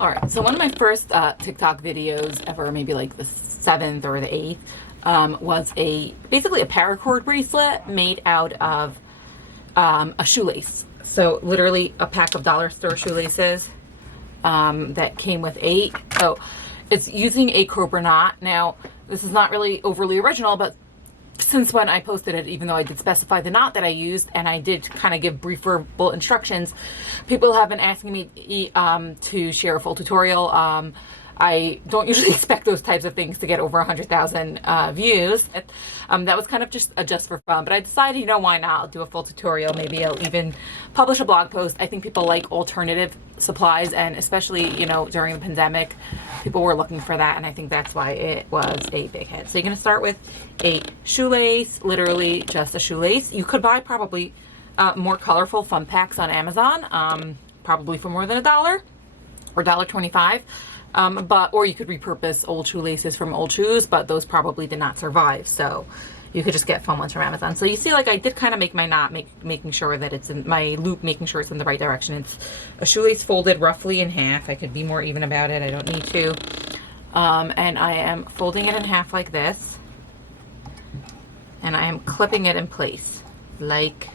All right, so one of my first TikTok videos ever, maybe like the 7th or the 8th, was basically a paracord bracelet made out of a shoelace. So literally a pack of dollar store shoelaces that came with 8. Oh, it's using a Cobra knot. Now, this is not really overly original, but since when I posted it, even though I did specify the knot that I used and I did kind of give brief verbal instructions, people have been asking me to share a full tutorial. I don't usually expect those types of things to get over 100,000 views. That was kind of just for fun, but I decided, you know, why not? I'll do a full tutorial. Maybe I'll even publish a blog post. I think people like alternative supplies, and especially, you know, during the pandemic, people were looking for that, and I think that's why it was a big hit. So you're going to start with a shoelace, literally just a shoelace. You could buy probably more colorful fun packs on Amazon, probably for more than $1 or $1.25. Or you could repurpose old shoelaces from old shoes, but those probably did not survive. So you could just get fun ones from Amazon. So you see, like, I did kind of make my knot, making sure that it's in my loop, making sure it's in the right direction. It's a shoelace folded roughly in half. I could be more even about it. I don't need to. And I am folding it in half like this. And I am clipping it in place like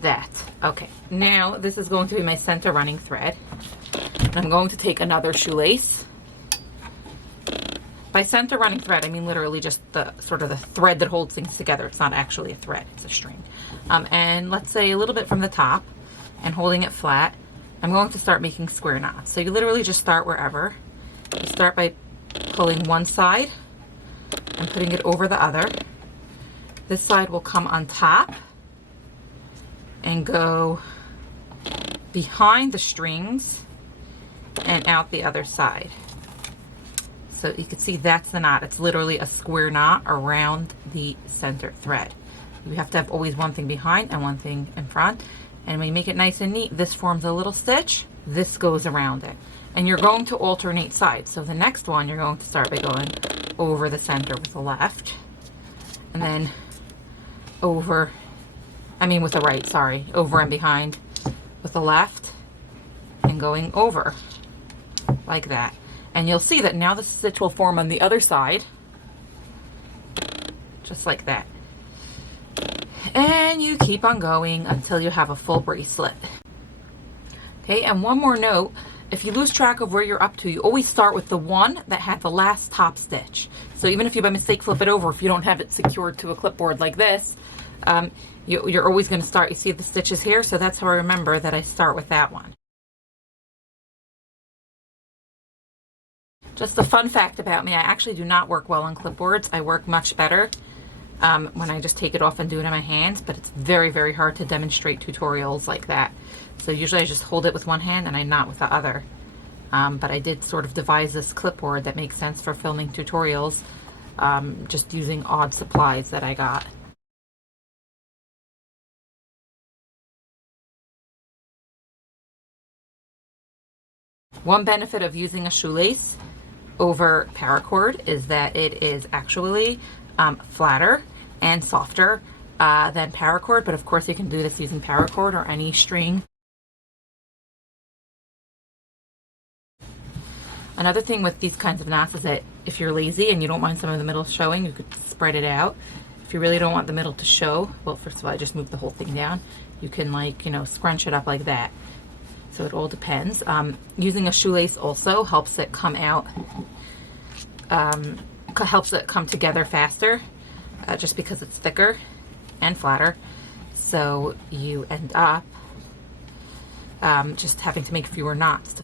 that. Okay. Now this is going to be my center running thread. I'm going to take another shoelace. By center running thread, I mean literally just the sort of the thread that holds things together. It's not actually a thread, it's a string. And let's say a little bit from the top and holding it flat, I'm going to start making square knots. So you literally just start wherever. You start by pulling one side and putting it over the other. This side will come on top and go behind the strings and out the other side. So you can see that's the knot. It's literally a square knot around the center thread. You have to have always one thing behind and one thing in front. And when you make it nice and neat, this forms a little stitch. This goes around it. And you're going to alternate sides. So the next one, you're going to start by going over the center with the left. And then with the right, sorry. Over and behind with the left. And going over like that. And you'll see that now the stitch will form on the other side, just like that. And you keep on going until you have a full bracelet. Okay, and one more note, if you lose track of where you're up to, you always start with the one that had the last top stitch. So even if you by mistake flip it over, if you don't have it secured to a clipboard like this, you're always going to start, you see the stitches here? So that's how I remember that I start with that one. Just a fun fact about me, I actually do not work well on clipboards. I work much better when I just take it off and do it in my hands, but it's very, very hard to demonstrate tutorials like that. So usually I just hold it with one hand and I knot with the other. But I did sort of devise this clipboard that makes sense for filming tutorials, just using odd supplies that I got. One benefit of using a shoelace over paracord is that it is actually flatter and softer than paracord, but of course you can do this using paracord or any string. Another thing with these kinds of knots is that if you're lazy and you don't mind some of the middle showing, you could spread it out. If you really don't want the middle to show, well, first of all, I just move the whole thing down. You can, like, you know, scrunch it up like that. So it all depends. Using a shoelace also helps it come out, helps it come together faster, just because it's thicker and flatter. So you end up just having to make fewer knots.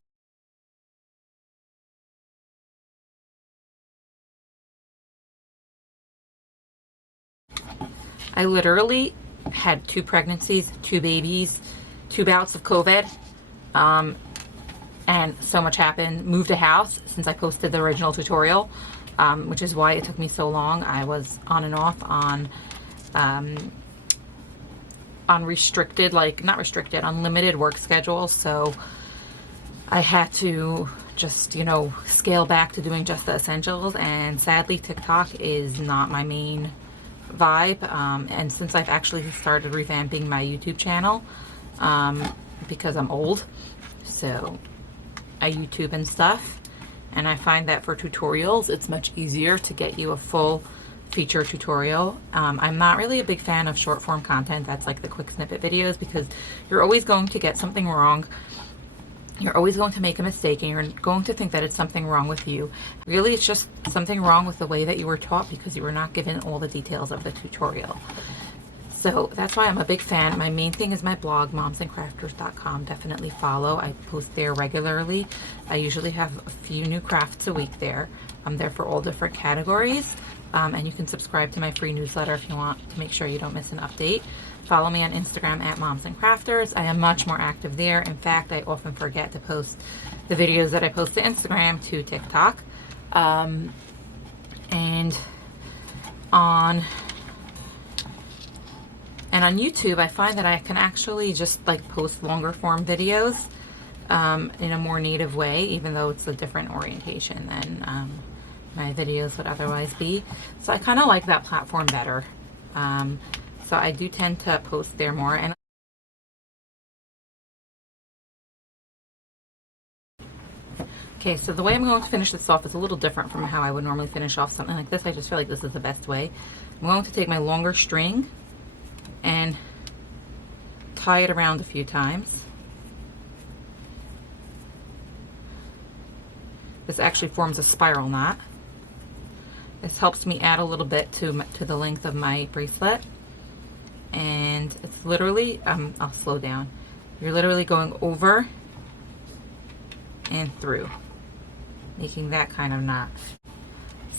I literally had 2 pregnancies, 2 babies, 2 bouts of COVID. And so much happened. Moved a house since I posted the original tutorial, which is why it took me so long. I was on and off on restricted, like not restricted, unlimited work schedules. So I had to just, you know, scale back to doing just the essentials. And sadly, TikTok is not my main vibe. And since I've actually started revamping my YouTube channel, because I'm old, so I YouTube and stuff, and I find that for tutorials it's much easier to get you a full feature tutorial. I'm not really a big fan of short form content that's like the quick snippet videos, because you're always going to get something wrong. You're always going to make a mistake, and you're going to think that it's something wrong with you. Really, it's just something wrong with the way that you were taught, because you were not given all the details of the tutorial. So that's why I'm a big fan. My main thing is my blog, momsandcrafters.com. Definitely follow. I post there regularly. I usually have a few new crafts a week there. I'm there for all different categories. And you can subscribe to my free newsletter if you want to make sure you don't miss an update. Follow me on Instagram at momsandcrafters. I am much more active there. In fact, I often forget to post the videos that I post to Instagram to TikTok. And on YouTube, I find that I can actually just like post longer form videos in a more native way, even though it's a different orientation than my videos would otherwise be. So I kind of like that platform better. So I do tend to post there more. And okay, so the way I'm going to finish this off is a little different from how I would normally finish off something like this. I just feel like this is the best way. I'm going to take my longer string and tie it around a few times. This actually forms a spiral knot. This helps me add a little bit to the length of my bracelet. And it's literally, I'll slow down. You're literally going over and through, making that kind of knot.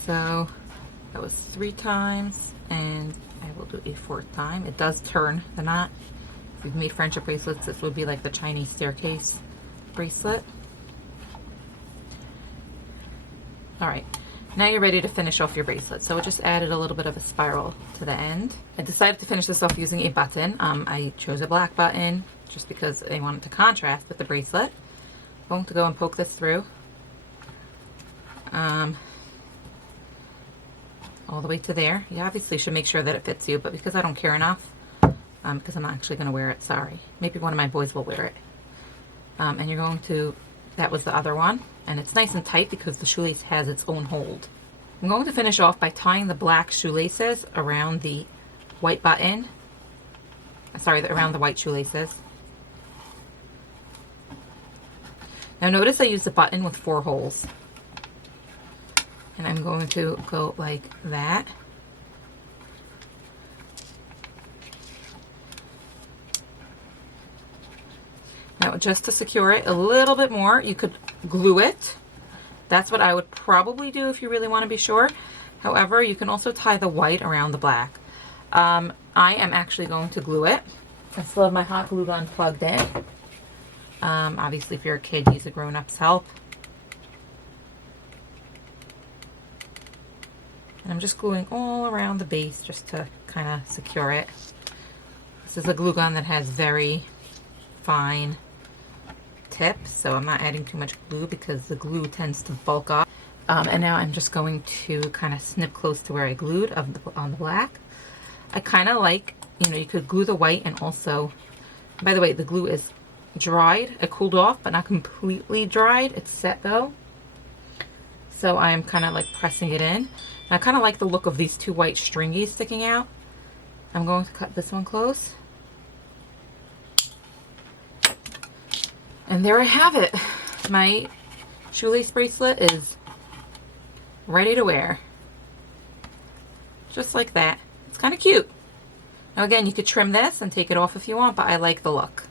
So that was 3 times, and I will do a 4th time. It does turn the knot. If you've made friendship bracelets, this would be like the Chinese staircase bracelet. All right, now you're ready to finish off your bracelet. So I just added a little bit of a spiral to the end. I decided to finish this off using a button. I chose a black button just because I wanted to contrast with the bracelet. I'm going to go and poke this through. All the way to there. You obviously should make sure that it fits you, but because I don't care enough, because I'm not actually going to wear it, sorry. Maybe one of my boys will wear it. And you're going to, that was the other one, and it's nice and tight because the shoelace has its own hold. I'm going to finish off by tying the black shoelaces around the white button. Sorry, around the white shoelaces. Now notice I used the button with 4 holes. And I'm going to go like that. Now just to secure it a little bit more, you could glue it. That's what I would probably do if you really want to be sure. However, you can also tie the white around the black. I am actually going to glue it. I still have my hot glue gun plugged in. Obviously, if you're a kid, use a grown-up's help. And I'm just gluing all around the base just to kind of secure it. This is a glue gun that has very fine tip, so I'm not adding too much glue because the glue tends to bulk up. And now I'm just going to kind of snip close to where I glued on the black. I kind of like, you know, you could glue the white and also, by the way, the glue is dried. It cooled off, but not completely dried. It's set though. So I'm kind of like pressing it in. And I kind of like the look of these 2 white stringies sticking out. I'm going to cut this one close. And there I have it. My shoelace bracelet is ready to wear. Just like that. It's kind of cute. Now again, you could trim this and take it off if you want, but I like the look.